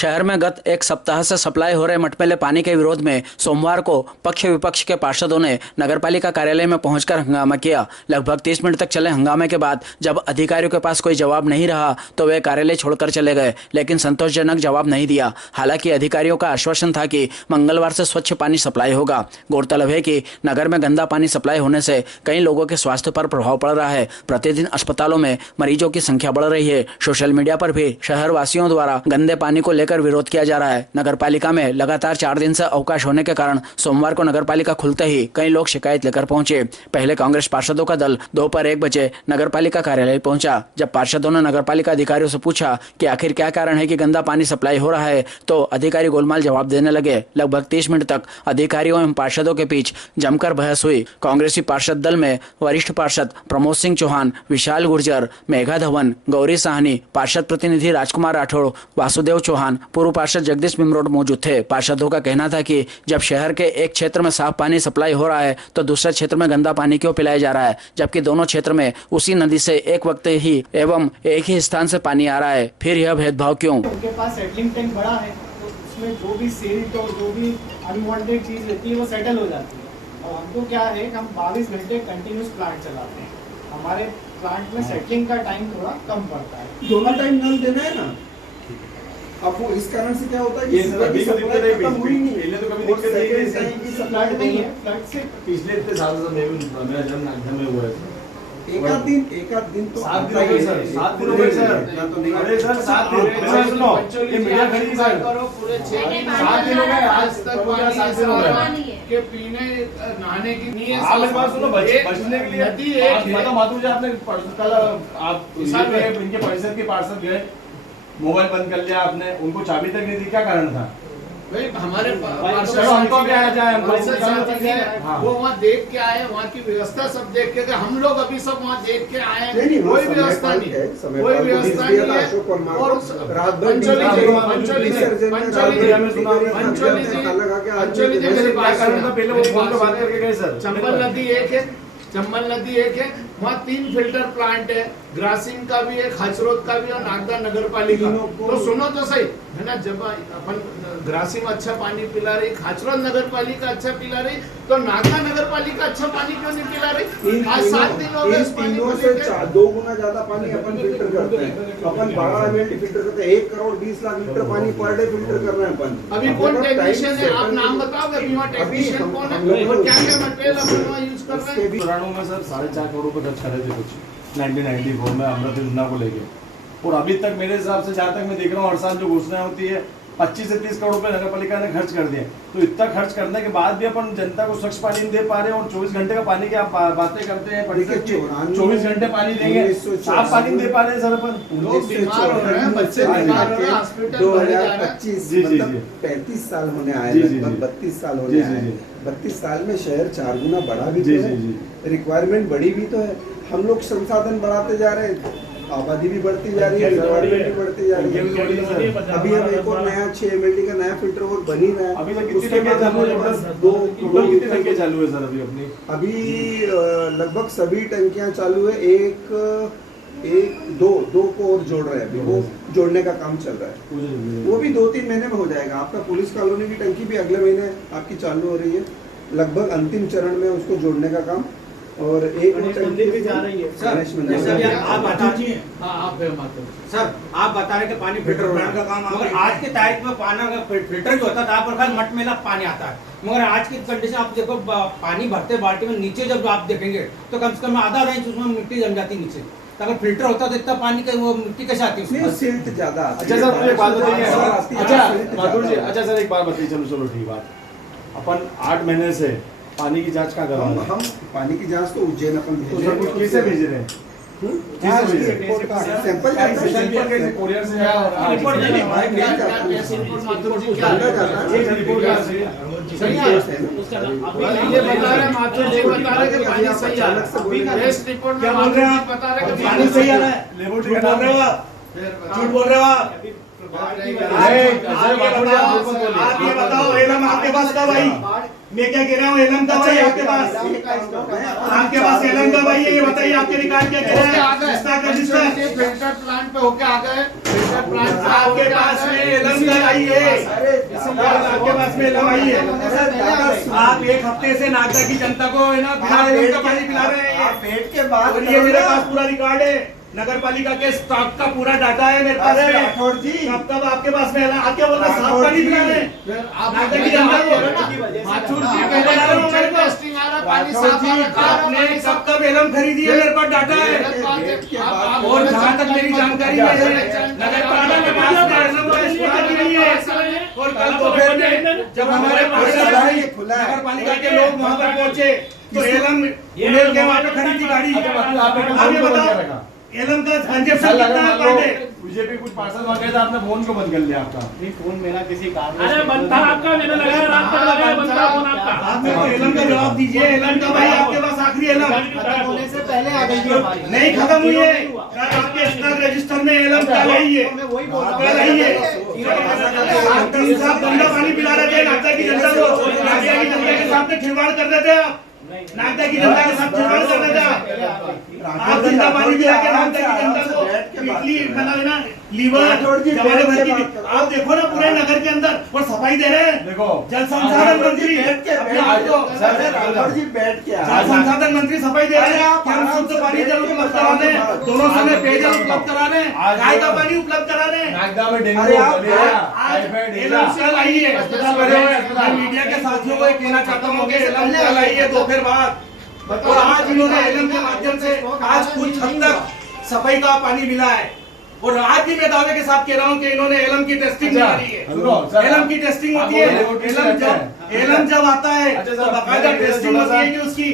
शहर में गत एक सप्ताह से सप्लाई हो रहे मटमैले पानी के विरोध में सोमवार को पक्ष विपक्ष के पार्षदों ने नगरपालिका कार्यालय में पहुंचकर हंगामा किया। लगभग 30 मिनट तक चले हंगामे के बाद जब अधिकारियों के पास कोई जवाब नहीं रहा तो वे कार्यालय छोड़कर चले गए, लेकिन संतोषजनक जवाब नहीं दिया। हालांकि अधिकारियों का आश्वासन था कि मंगलवार से स्वच्छ पानी सप्लाई होगा। गौरतलब है कि नगर में गंदा पानी सप्लाई होने से कई लोगों के स्वास्थ्य पर प्रभाव पड़ रहा है। प्रतिदिन अस्पतालों में मरीजों की संख्या बढ़ रही है। सोशल मीडिया पर भी शहर वासियों द्वारा गंदे पानी को लेकर विरोध किया जा रहा है। नगरपालिका में लगातार 4 दिन से अवकाश होने के कारण सोमवार को नगरपालिका खुलते ही कई लोग शिकायत लेकर पहुंचे। पहले कांग्रेस पार्षदों का दल दोपहर 1 बजे नगरपालिका कार्यालय पहुंचा। जब पार्षदों ने नगरपालिका अधिकारियों से पूछा कि आखिर क्या कारण है कि गंदा पानी सप्लाई हो रहा है, तो अधिकारी गोलमाल जवाब देने लगे। लगभग 30 मिनट तक अधिकारियों एवं पार्षदों के बीच जमकर बहस हुई। कांग्रेसी पार्षद दल में वरिष्ठ पार्षद प्रमोद सिंह चौहान, विशाल गुर्जर, मेघा धवन, गौरी साहनी, पार्षद प्रतिनिधि राजकुमार राठौड़, वासुदेव चौहान, पूर्व पार्षद जगदीश बिमरोड मौजूद थे। पार्षदों का कहना था कि जब शहर के एक क्षेत्र में साफ पानी सप्लाई हो रहा है तो दूसरे क्षेत्र में गंदा पानी क्यों पिलाया जा रहा है, जबकि दोनों क्षेत्र में उसी नदी से एक वक्त ही एवं एक ही स्थान से पानी आ रहा है। फिर यह भेदभाव क्यों? उनके पास सेटलिंग टैंक बड़ा है तो उसमें जो भी सिल्ट और जो भी अनवांटेड चीज रहती है वो सेटल हो जाती है। और हमको क्या है कि हम 22 घंटे कंटिन्यूस प्लांट चलाते हैं। हमारे प्लांट में सेटलिंग का टाइम थोड़ा कम पड़ता है। दोनों टाइम नल देना है ना। अब वो इस कारण से क्या होता है कि अभी तो दिक्कत है, खत्म हुई नहीं। पहले तो कभी दिक्कत नहीं है, टाइम की फ्लड सप्लाई नहीं है, फ्लड से पिछले इतने साल से मैं भी मेरा जन्म नागदा में हुआ है। एक आध दिन तो 7 दिन हो गए सर, 7 दिन हो गए सर। अरे सर 7 दिन, सर सुनो, ये मीडिया खड़ी सर, पूरे 6 दिन 7 दिन हो गए, आज तक हो गया 7 दिन हो गए के पीने नहाने की नहीं है। आप मेरे पास सुनो, बचने के लिए नदी एक है। मतलब माधुर जी आपने कल आप इनके परिषद के पार्षद गए, मोबाइल बंद कर लिया आपने, उनको चाबी तक नहीं दी, क्या कारण था? भाई हमारे चलो हमको भी आया जाए, हाँ। वो वहाँ देख के आए, वहाँ की व्यवस्था सब देख के, हम लोग अभी सब वहाँ देख के आए, नहीं, कोई व्यवस्था नहीं है, कोई व्यवस्था नहीं है। और चंबल नदी एक है, चंबल नदी एक है, वहाँ 3 फिल्टर प्लांट है, ग्रासिम का भी है, खचरोद का भी और नागदा नगर पालिका। तो सुनो तो सही है ना, जब अपन ग्रासिम अच्छा पानी पिला रही, खचरोद नगर पालिका अच्छा पिला रही, तो नागदा नगर पालिका अच्छा पानी क्यों नहीं पिला रही? आज 7 दिन हो गए। तीनों से 2 गुना ज्यादा पानी अपन फिल्टर करते हैं। अपन 12 MLD फिल्टर करते हैं। 1 करोड़ 20 लाख लीटर पानी पर डे फिल्टर कर रहे हैं अपन। अभी कौन टेक्नीशियन है, आप नाम बताओगे? अभी वहाँ टेक्नीशियन कौन है और क्या क्या मटेरियल अपन वहाँ यूज कर रहे हैं? पुरानों में सर 4.5 करोड़ रुपए खर्च करे थे कुछ 1994 में अमृत योजना को लेके, और अभी तक मेरे हिसाब से जहाँ तक मैं देख रहा हूँ हर साल जो घोषणाएं होती है 25 से 30 करोड़ रुपए नगर पालिका ने खर्च कर दिए। तो इतना खर्च करने के बाद भी अपन जनता को स्वच्छ पानी नहीं दे पा रहे हैं। और 24 घंटे का पानी की आप बातें करते हैं, 24 घंटे पानी देंगे, साफ पानी नहीं दे पा रहे हैं सर अपन। लोग बीमार हो रहे हैं, बच्चे बीमार हो रहे हैं, हॉस्पिटल 2025 मतलब 35 साल होने आए, लगभग 32 साल होने आए। 32 साल में शहर 4 गुना बढ़ा भी तो है, रिक्वायरमेंट बढ़ी भी तो है। हम लोग संसाधन बढ़ाते जा रहे हैं, आबादी भी बढ़ती जा रही है, रिक्वायरमेंट भी बढ़ती जा रही है। अभी हम एक और नया 6 MLD का नया फिल्टर और बन ही रहा है। अभी तक कितनी टंकियां चालू है? बस 2 कितनी टंकियां चालू है सर अभी अपनी? अभी लगभग सभी टंकियां चालू है। दो को और जोड़ रहे हैं, अभी वो जोड़ने का काम चल रहा है। वो भी 2-3 महीने में हो जाएगा। आपका पुलिस कॉलोनी की टंकी भी अगले महीने आपकी चालू हो रही है, लगभग अंतिम चरण में उसको जोड़ने का काम। और एक टंकी भी जा रही है सर। आप बता दीजिए, सर आप बता रहे कि पानी फिल्टर बनाने का काम, मगर आज के तारीख में पानी का फिल्टर जो होता था आप खाली मटमेला पानी आता है। मगर आज की कंडीशन आप देखो, पानी भरते बाल्टी में नीचे जब आप देखेंगे तो कम से कम आधा इंच उसमें मिट्टी जम जाती नीचे। अगर फिल्टर होता तो इतना पानी का वो मिट्टी कैसे आती है? सिल्ट ज्यादा। अच्छा सर मुझे एक बात बताइए, अच्छा माधुर जी, अच्छा सर एक बात बताइए, चलो ठीक बात, अपन 8 महीने से पानी की जांच कहाँ कर रहे हैं? हम पानी की जांच तो उज्जैन अपन तो सर कुछ कैसे भेज रहे हैं? सैंपल कोरियर से या रिपोर्ट देने सही है। अभी ये बता रहे माथुर जी बता रहे कि पानी सही आ रहा है। टेस्ट रिपोर्ट में माथुर जी बता रहे कि पानी सही आ रहा है। लेबोरेटरी का नाम है, झूठ बोल रहे हो आप। आप ये बताओ एलम आपके पास कब आई? मैं क्या कह रहा हूँ, एलम कब आई आपके पास? आपके पास एलम कब आई है ये बताइए। आपके रिकॉर्ड क्या कह रहे हैं? फिल्टर प्लांट पे होके आ गए, फिल्टर प्लांट आपके पास में एलम कल आई है, आपके पास में एलम आई है। आप एक हफ्ते से नागदा की जनता को है ना बिना एलम का पानी पिला रहे हैं। पेट के बाद और ये मेरे पास पूरा रिकॉर्ड है, नगर पालिका के स्टॉक का पूरा डाटा है मेरे पास में। राठौड़ जी कब कब आपके पास में आप क्या बोल रहे हैं, साफ पानी पिला रहे हैं? नागदा की जनता को माथुर जी पहले टेस्टिंग आ रहा, पानी साफ आ रहा, आपने कब कब एलम खरीदी है, मेरे पास डाटा है। और जहाँ तक मेरी जानकारी है नगर पालिका के पास में एलम का स्टॉक नहीं है। और कल दोपहर में जब हमारे नगर पालिका के लोग वहाँ पर पहुंचे तो एलम के वहाँ पे खड़ी थी गाड़ी। आप ये बताओ एलम का ट्रांजेक्शन कितना है पर डे? बीजेपी कुछ पार्सल मांगे थे, आपने फोन को बंद कर लिया आपका। फोन मेरा किसी कारण अरे बनता आपका, मैंने लगाया रात तक लगाया, बनता फोन आपका। आप मेरे को एलम का जवाब दीजिए। एलम का भाई आपके पास आखिरी एलम खत्म होने से पहले आ गई है हमारी। नहीं खत्म हुई है। कल आपके स्टॉक रजिस्टर में एलम कल आई है, मैं वही बोल रहा हूँ। कल आई है। आप गंदा पानी पिला रहे थे नागदा की जनता को, नागदा की जनता के साथ में खिलवाड़ कर रहे थे आप, नागदा की जनता के साथ खिलवाड़ कर रहे थे आप गंदा पानी पिला के नागदा की जनता को इडली बना देना, लीवर जमाने भर की। आप देखो ना पूरे नगर के अंदर और सफाई दे रहे हैं। देखो जल संसाधन मंत्री अपने आप को राठौड़ जी बैठ के जल संसाधन मंत्री सफाई दे रहे हैं कि हम शुद्ध पानी जल उपलब्ध करा रहे हैं, दोनों समय पेयजल उपलब्ध करा रहे हैं, गाय का पानी उपलब्ध करा रहे हैं। नागदा में डेंगू, अरे आप- मलेरिया, आज टाइफाइड, एलम कल आई है। मैं मीडिया के साथियों को ये कहना चाहता हूँ कि एलम कल आई है दोपहर बाद, और आज इन्होंने एलम के माध्यम से आज कुछ हद तक सफाई का पानी मिला है। और आज भी मैं दावे के साथ कह रहा हूँ कि इन्होंने एलम की टेस्टिंग अच्छा, करी है। सुनो, सर, एलम की टेस्टिंग होती है। एलम जब आता है अच्छा, तो सर, बाकायदा टेस्टिंग होती है कि उसकी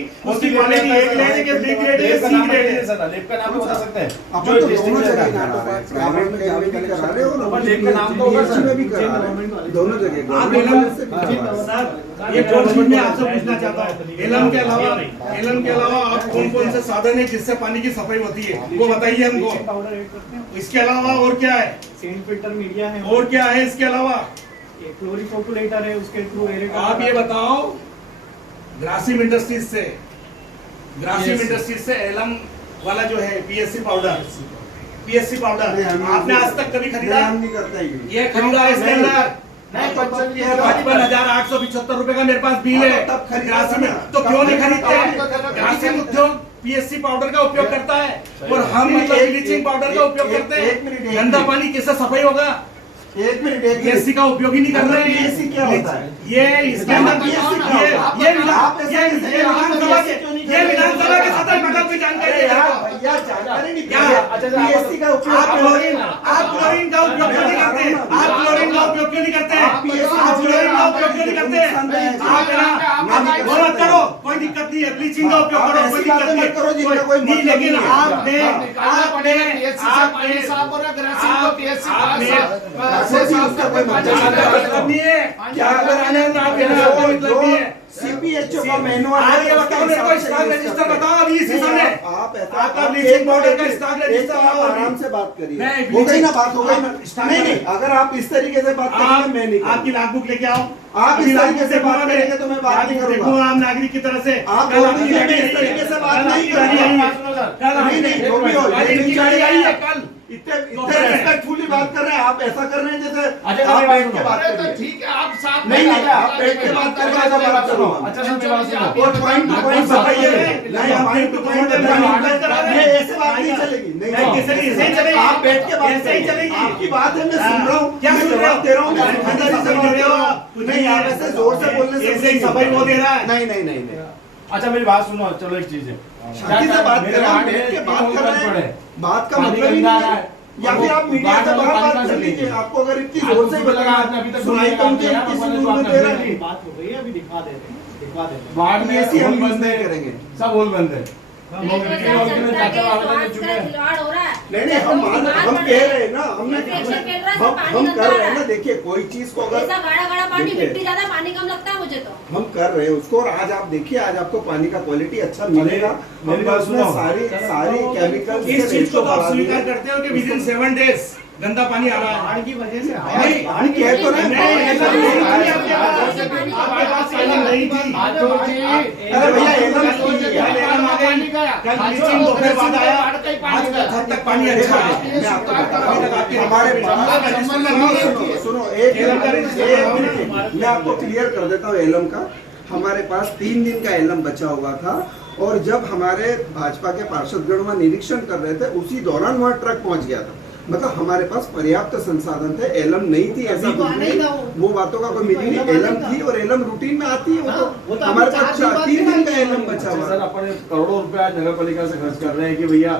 क्वालिटी एक ग्रेड है कि बी ग्रेड है कि सी ग्रेड है। सर, लेब का नाम बता सकते हैं? अपन तो दोनों जगह करा रहे हैं, प्राइवेट में जाके भी करा रहे हो अपन लेब का नाम तो होगा PHC में भी करा रहे हैं, दोनों जगह आप गवर्नमेंट से भी एलम करवा रहे हैं। सर ये कोर्स में आपसे पूछना चाहता हूँ, एलम के अलावा आप कौन कौन से साधन है जिससे पानी की सफाई होती है वो बताइए हमको। पाउडर ऐड करते हैं, इसके अलावा और क्या है? सेंट फिल्टर मीडिया है, और क्या है इसके अलावा? क्लोरीफोकुलेटर है, उसके थ्रू एरेट आप ये बताओ ग्रासिम इंडस्ट्रीज से एलम वाला जो है पीएससी पाउडर आपने आज तक कभी खरीदा? हम नहीं करते ये खरीदा है इसके अंदर नहीं 55,875 रुपए का मेरे पास बिल है। तब खरीदा ग्रासिम था ना। तो क्यों नहीं खरीदते? ग्रासिम उद्योग पीएससी पाउडर का उपयोग करता है और हम मतलब ब्लीचिंग पाउडर का उपयोग करते हैं। गंदा पानी किससे सफाई होगा? एक मिनट पीएससी का उपयोग ही नहीं कर रहे हैं। PSC क्या होता है? ये इसके अंदर PSC क्या होता है? ये आप ऐसा कैसे- विधानसभा के सदन मंडल की जानकारी अरे है यार आपको। भैया जानकारी नहीं क्या? अच्छा PSC का उपयोग आप क्लोरीन का उपयोग क्यों नहीं करते? आप क्लोरीन का उपयोग क्यों नहीं करते? आप क्लोरीन का उपयोग क्यों नहीं करते? आप वो मत करो, कोई दिक्कत नहीं है। ब्लीचिंग का उपयोग करो, कोई दिक्कत नहीं करो जिनका कोई नहीं। मतलब लेकिन नहीं है। आपने क्या अगर आने में आप आपका मतलब नहीं है। CPHO का मैनुअल आप ये बताओ मेरे को स्टॉक रजिस्टर बताओ अभी इसी समय। आप ऐसा आपका ब्लीचिंग पाउडर का स्टॉक रजिस्टर आप आओ आराम अभी। से बात करिए। नहीं, हो गई ना बात, हो गई ना। स्टार्ट नहीं करें। नहीं, अगर आप इस तरीके से बात करेंगे मैं नहीं आपकी करूंगा। लागबुक लेके आओ। आप इस तरीके से बात करेंगे तो मैं बात नहीं करूंगा। देखो आम नागरिक की तरह से आप कल बोल आपकी दीजिए, गाड़ी मैं इस आई है। तरीके से बात कल नहीं आपकी गाड़ी आई है। करूंगा। कल नहीं नहीं, जो भी हो, कल इतनी इनकी गाड़ी आई है कल। इतने रिस्पेक्टफुली बात कर रहे हैं आप, ऐसा कर रहे हैं जैसे अच्छा, आप मेरी बैठ बात के बात अरे तो करिए। ठीक है, आप साथ नहीं नहीं, आप बैठ के बात करें, ऐसा बात करो। अच्छा सर, मेरी बात सुनो। और पॉइंट टू पॉइंट बताइए। नहीं, पॉइंट टू पॉइंट नहीं, ऐसे बात नहीं चलेगी। नहीं, कैसे नहीं, ऐसे ही चलेगी। आप बैठ के बात ऐसे ही करिए। चलेगी। आपकी बात है, मैं सुन रहा हूँ। क्या मैं सुन रहे जवाब हो? दे रहा हूँ, मैं अरे, ईमानदारी से सफाई बात दे कर रहे रहा हो हूँ। आप। नहीं, आप ऐसे जोर से बोलने से ऐसे ही सफाई वो दे रहा है। नहीं नहीं नहीं नहीं, अच्छा मेरी बात सुनो, चलो एक चीज है, शांति से बात कर रहे हैं, बैठ के बात कर रहे हैं। बात का मतलब ही नहीं है। या फिर आप मीडिया से बाहर बात कर लीजिए। आपको अगर इतनी जोर से सुनाई तो मुझे किसी रूम में दे रहे हैं। बात हो गई है, अभी दिखा देते हैं। वार्ड में ऐसी हम होल यूज बंद नहीं है, करेंगे। सब होल बंद है। नहीं नहीं, हम कह रहे हैं ना, हमने हम कर रहे हैं ना। देखिए कोई चीज को अगर पानी देखिए, मिट्टी ज्यादा पानी कम लगता है मुझे तो। हम कर रहे हैं उसको, और आज आप देखिए, आज आपको पानी का क्वालिटी अच्छा मिलेगा। मेरी बात उसमें सुनो। सारी केमिकल्स इस चीज को तो आप स्वीकार करते हो कि विद इन 7 डेज गंदा पानी आ रहा है। बाढ़ की वजह से नहीं, हम कह तो रहे हैं, ऐसा नहीं है, आपके पास एलम नहीं थी। माथुर जी, अरे भैया एलम की कल एलम आ गई, कल ब्लीचिंग दोपहर बाद आया, आज तक तक पानी अच्छा है। मैं आपको बता दूं, हमारे पास सुनो एक मिनट, मैं आपको क्लियर कर देता हूँ एलम का। हमारे पास 3 दिन का एलम बचा हुआ था और जब हमारे भाजपा के पार्षदगण वहाँ निरीक्षण कर रहे थे उसी दौरान वहाँ ट्रक पहुंच गया था। मतलब हमारे पास पर्याप्त संसाधन थे, एलम नहीं थी ऐसा कुछ नहीं, वो बातों का कोई मीनिंग नहीं। एलम थी और एलम रूटीन में आती है, वो तो हमारे पास 3 दिन का एलम बचा हुआ सर है। अपन करोड़ों रुपए आज नगर पालिका से खर्च कर रहे हैं कि भैया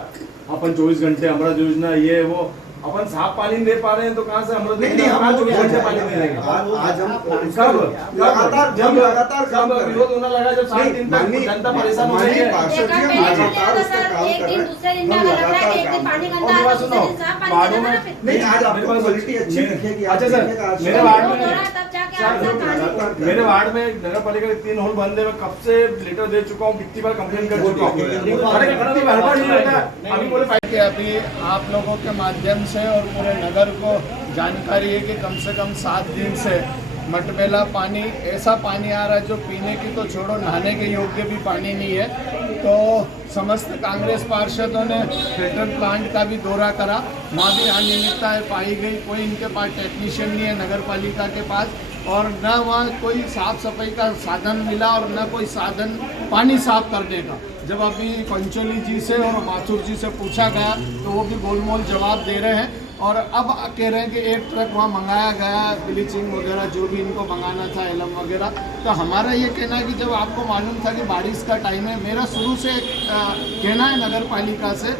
अपन 24 घंटे अमृत योजना ये वो, अपन साफ पानी दे पा रहे हैं तो कहाँ से अमृत नहीं हम 24 घंटे पानी दे देंगे। आज हम कब लगातार काम कर रहे विरोध होने लगा जब 7 दिन तक जनता परेशान हो रही है। पार्षद जी हम लगातार उसका काम कर रहे हैं, हम लगातार काम कर रहे हैं। और सुनो बाड़ों में नहीं आज आपको क्वालिटी अच्छी दिखेगी। अच्छा सर, मेरे वार्ड में नगर पालिका के 3 होल बंद है, मैं कब से लेटर दे चुका हूँ, कितनी बार कंप्लेन कर चुका हूँ। अरे कितनी बार नहीं होता है। अभी बोले कि अभी आप लोगों के माध्यम से और पूरे नगर को जानकारी है कि कम से कम 7 दिन से मटमेला पानी, ऐसा पानी आ रहा है जो पीने की तो छोड़ो नहाने के योग्य भी पानी नहीं है। तो समस्त कांग्रेस पार्षदों ने फिल्टर प्लांट का भी दौरा करा, वहाँ भी अनियमितताएं पाई गई। कोई इनके पास टेक्नीशियन नहीं है नगर पालिका के पास, और न वहाँ कोई साफ सफाई का साधन मिला और न कोई साधन पानी साफ करने का। जब अभी पंचोली जी से और माथुर जी से पूछा गया तो वो भी गोलमोल जवाब दे रहे हैं, और अब कह रहे हैं कि 1 ट्रक वहाँ मंगाया गया ब्लीचिंग वगैरह जो भी इनको मंगाना था एलम वगैरह। तो हमारा ये कहना है कि जब आपको मालूम था कि बारिश का टाइम है, मेरा शुरू से कहना है नगर पालिका से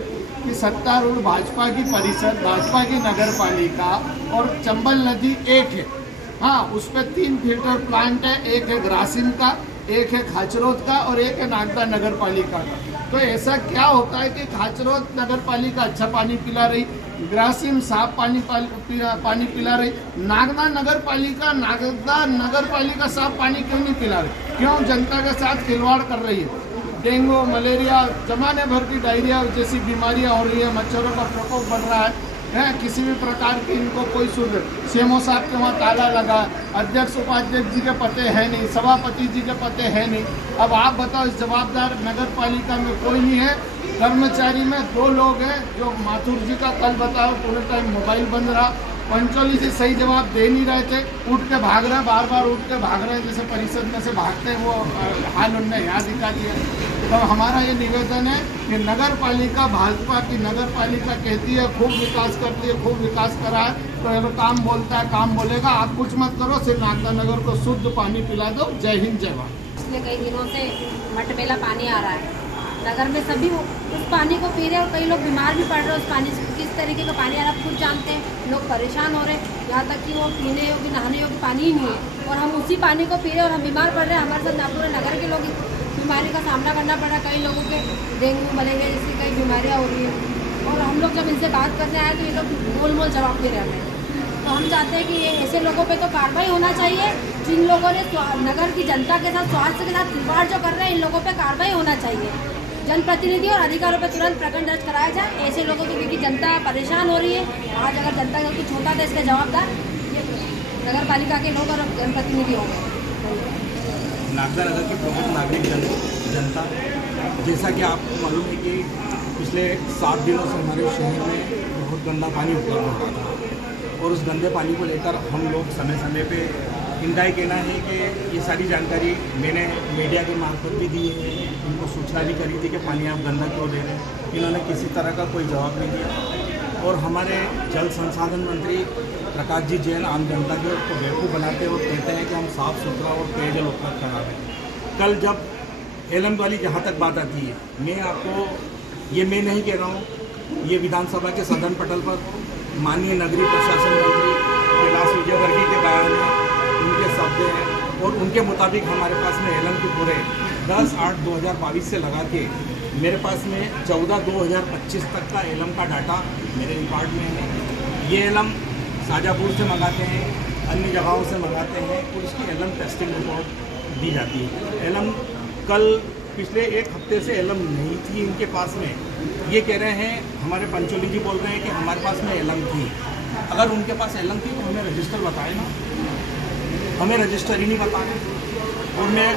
कि सत्तारूढ़ भाजपा की परिषद, भाजपा की नगर पालिका और चंबल नदी एक है। हाँ, उस पर 3 फिल्टर प्लांट है, एक है ग्रासिम का, एक है खाचरोद का और एक है नागदा नगर पालिका का। तो ऐसा क्या होता है कि खाचरोद नगर पालिका अच्छा पानी पिला रही, ग्रासिम साफ पानी पिला रही, नागदा नगर पालिका साफ पानी क्यों नहीं पिला रही? क्यों जनता के साथ खिलवाड़ कर रही है? डेंगू, मलेरिया, जमाने भर की डायरिया जैसी बीमारियां हो रही है, मच्छरों का प्रकोप बढ़ रहा है, किसी भी प्रकार की इनको कोई सुध। सीएमओ साहब के वहाँ ताला लगा, अध्यक्ष उपाध्यक्ष जी के पते हैं नहीं, सभापति जी के पते हैं नहीं। अब आप बताओ, इस जवाबदार नगर पालिका में कोई नहीं है। कर्मचारी में 2 लोग हैं, जो माथुर जी का कल बताओ पूरे टाइम मोबाइल बंद रहा, पंचोली जी सही जवाब दे नहीं रहे थे, उठ के भाग रहे हैं, बार बार उठ के भाग रहे हैं, जैसे परिषद में से भागते हैं, वो हाल उनने यहाँ दिखा दिया। तो हमारा ये निवेदन है कि नगर पालिका, भाजपा की नगर पालिका कहती है खूब विकास करती है, खूब विकास करा है, तो ये काम बोलता है, काम बोलेगा। आप कुछ मत करो, सिर्फ नागदा नगर को शुद्ध पानी पिला दो। जय हिंद, जय भारत। पिछले कई दिनों से मटमेला पानी आ रहा है नगर में, सभी उस पानी को पी रहे हैं और कई लोग बीमार भी पड़ रहे हैं उस पानी से। किस तरीके का पानी आ रहा है खुद जानते हैं, लोग परेशान हो रहे हैं, यहाँ तक कि वो पीने योग्य, नहाने योग्य पानी ही नहीं है, और हम उसी पानी को पी रहे हैं और हम बीमार पड़ रहे हैं। हमारे साथ पूरे नगर के लोग बीमारी का सामना करना पड़ रहा है, कई लोगों के डेंगू, मलेरिया जैसी कई बीमारियाँ हो रही हैं। और हम लोग जब इनसे बात करने आए तो ये लोग गोलमोल जवाब दे रहे हैं। तो हम चाहते हैं कि ये ऐसे लोगों पे तो कार्रवाई होना चाहिए, जिन लोगों ने नगर की जनता के साथ, स्वास्थ्य के साथ खिलवाड़ जो कर रहे हैं, इन लोगों पे कार्रवाई होना चाहिए। जनप्रतिनिधि और अधिकारियों पर तुरंत प्रकरण दर्ज कराया जाए ऐसे लोगों की, क्योंकि जनता परेशान हो रही है। आज अगर जनता का कुछ होता तो इसका जवाबदार नगर पालिका के लोग और जनप्रतिनिधि होंगे। नागदा नगर की प्रमुख नागरिक जनता, जैसा कि आपको मालूम है कि पिछले 7 दिनों से हमारे शहर में बहुत गंदा पानी उपलब्ध होता था, और उस गंदे पानी को लेकर हम लोग समय समय पे, इनका ये कहना है कि ये सारी जानकारी मैंने मीडिया के मार्फत भी दी है, उनको सूचना भी करी थी कि पानी आप गंदा क्यों दे रहे हैं। इन्होंने किसी तरह का कोई जवाब नहीं दिया, और हमारे जल संसाधन मंत्री प्रकाश जी जैन आम जनता के उसको बेवकूफ़ बनाते हैं और कहते हैं कि हम साफ़ सुथरा और पेयजल उपलब्ध करा रहे हैं। कल जब एलम वाली जहाँ तक बात आती है, मैं आपको ये मैं नहीं कह रहा हूँ, ये विधानसभा के सदन पटल पर माननीय नगरीय प्रशासन मंत्री कैलाश विजयवर्गीय के बयान है, उनके शब्द हैं, और उनके मुताबिक हमारे पास में एलम के पूरे 10/8/2022 से लगा के मेरे पास में 14/2/2025 तक का एलम का डाटा मेरे रिकॉर्ड में है। ये एलम शाजापुर से मंगाते हैं, अन्य जगहों से मंगाते हैं, और उसकी एलम टेस्टिंग रिपोर्ट दी जाती है। एलम कल पिछले 1 हफ्ते से एलम नहीं थी इनके पास में। ये कह रहे हैं, हमारे पंचोली जी बोल रहे हैं कि हमारे पास में एलम थी। अगर उनके पास एलम थी तो हमें रजिस्टर बताए ना, हमें रजिस्टर ही नहीं बताया। और मैं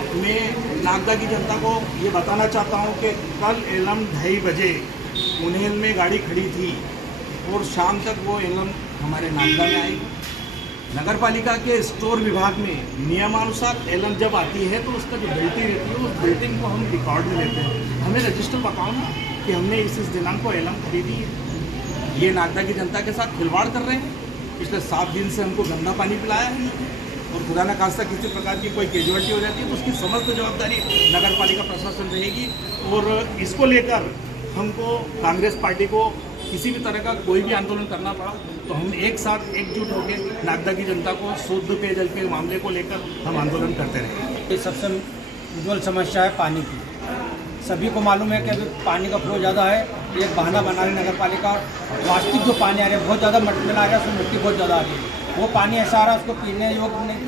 नागदा की जनता को ये बताना चाहता हूँ कि कल एलम 2:30 बजे मुनेल में गाड़ी खड़ी थी और शाम तक वो एलम हमारे नागदा में आई। नगर पालिका के स्टोर विभाग में नियमानुसार एलम जब आती है तो उसका जो बिल्टिंग रहती है उस बिल्टिंग को हम रिकॉर्ड में लेते हैं। हमें रजिस्टर बताओ ना कि हमने इस दिनांक को एलम खरीदी है। ये नागदा की जनता के साथ खिलवाड़ कर रहे हैं। पिछले 7 दिन से हमको गंदा पानी पिलाया है और खुदा न खास्ता किसी प्रकार की कोई कैजुअलिटी हो जाती है तो उसकी समस्त जवाबदारी नगर पालिका प्रशासन रहेगी। और इसको लेकर हमको कांग्रेस पार्टी को किसी भी तरह का कोई भी आंदोलन करना पड़ा तो हम एक साथ एकजुट होकर नागदा की जनता को शुद्ध पेयजल के मामले को लेकर हम आंदोलन करते रहे। ये सबसे उज्ज्वल समस्या है पानी की। सभी को मालूम है कि अभी पानी का फ्लो ज़्यादा है। ये एक बहाना बना रही नगर पालिका। वास्तविक जो पानी आ रहा है बहुत ज़्यादा मटमेला आ रहा है, उसमें मिट्टी बहुत ज़्यादा आ रही है। वो पानी ऐसा आ रहा है उसको पीने योग्य नहीं,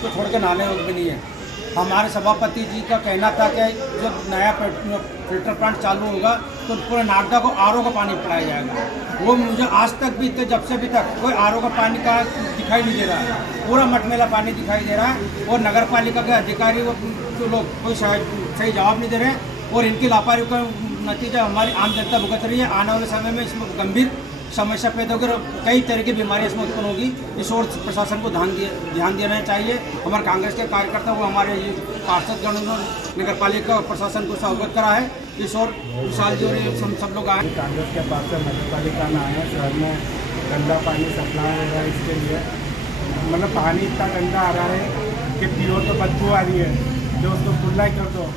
तो छोड़ के नहाने योग्य भी नहीं है। हमारे सभापति जी का कहना था कि जब नया फिल्टर प्लांट चालू होगा तो पूरे नागदा को आरओ का पानी पिलाया जाएगा। वो मुझे आज तक भी जब से अभी तक कोई आरओ का पानी का दिखाई नहीं दे रहा है। पूरा मटमेला पानी दिखाई दे रहा है और नगर पालिका के अधिकारी वो जो लोग कोई सही जवाब नहीं दे रहे हैं और इनकी लापरवाही का नतीजा हमारी आम जनता भुगत रही है। आने वाले समय में इसमें गंभीर समस्या पैदा होगी और कई तरह की बीमारियां इसमें उत्पन्न होगी। इस ओर प्रशासन को ध्यान देना चाहिए। हमारे कांग्रेस के कार्यकर्ता वो हमारे ये पार्षदगण नगर पालिका प्रशासन को अवगत करा है। इस ओर विशाल जी और हम सब लोग आए। कांग्रेस के पास से नगर पालिका में आए शहर में गंदा पानी सप्लाई हो रहा है। इसके लिए मतलब पानी इतना गंदा आ रहा है कि पियो तो बदबू आ रही है, जो उसको खुला ही कर दो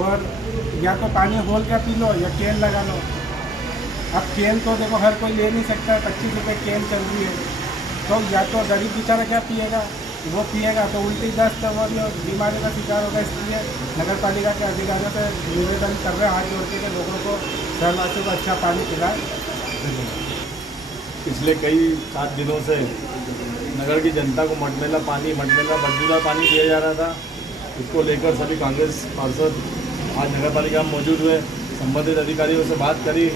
और या तो पानी खोल कर पी लो या कैन लगा लो। अब कैन तो देखो हर कोई ले नहीं सकता है, 25 रुपये कैन चल रही है। तो या तो गरीब बेचारा क्या पिएगा, वो पिएगा तो उल्टी दस्त और बीमारी का शिकार होगा। इसलिए नगर पालिका के अधिकारियों से निवेदन कर रहे हैं हाथ जोड़ के लोगों को शहरवासियों को अच्छा पानी पिलाए। पिछले कई 7 दिनों से नगर की जनता को मटमेला बदबूदार पानी दिया जा रहा था। इसको लेकर सभी कांग्रेस पार्षद आज नगर पालिका में मौजूद हुए। संबंधित अधिकारियों से बात करी,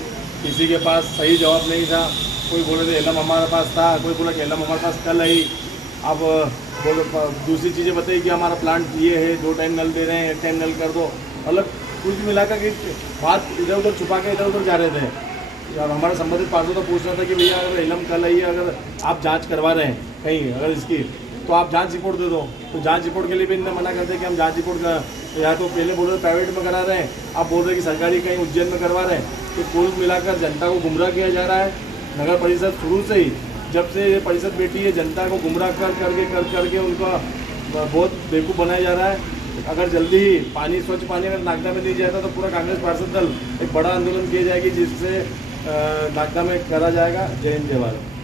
किसी के पास सही जवाब नहीं था। कोई बोले थे एलम हमारे पास था, कोई बोला कि एलम हमारे पास कल आई। अब बोलो दूसरी चीज़ें बताइए कि हमारा प्लांट ये है, 2 टाइम नल दे रहे हैं, 1 टाइम नल कर दो। मतलब कुछ मिलाकर कि बात इधर उधर छुपा के इधर उधर जा रहे थे। और हमारे संबंधित पार्षद तो पूछ रहा था कि भैया अगर एलम कल आई है, अगर आप जाँच करवा रहे हैं कहीं अगर इसकी तो आप जांच रिपोर्ट दे दो। तो जांच रिपोर्ट के लिए भी इन्हें मना करते हैं कि हम जांच रिपोर्ट तो या तो पहले बोल रहे प्राइवेट में करा रहे हैं, आप बोल रहे हैं कि सरकारी कहीं उज्जैन में करवा रहे हैं। तो कुल मिलाकर जनता को गुमराह किया जा रहा है। नगर परिषद शुरू से ही जब से ये परिषद बैठी है जनता को गुमराह कर करके उनका बहुत बेवकूफ़ बनाया जा रहा है। अगर जल्दी ही पानी स्वच्छ पानी अगर नागदा में दी जाता तो पूरा कांग्रेस पार्षद दल एक बड़ा आंदोलन किया जाएगी जिससे नागदा में करा जाएगा। जय हिंद जय भारत।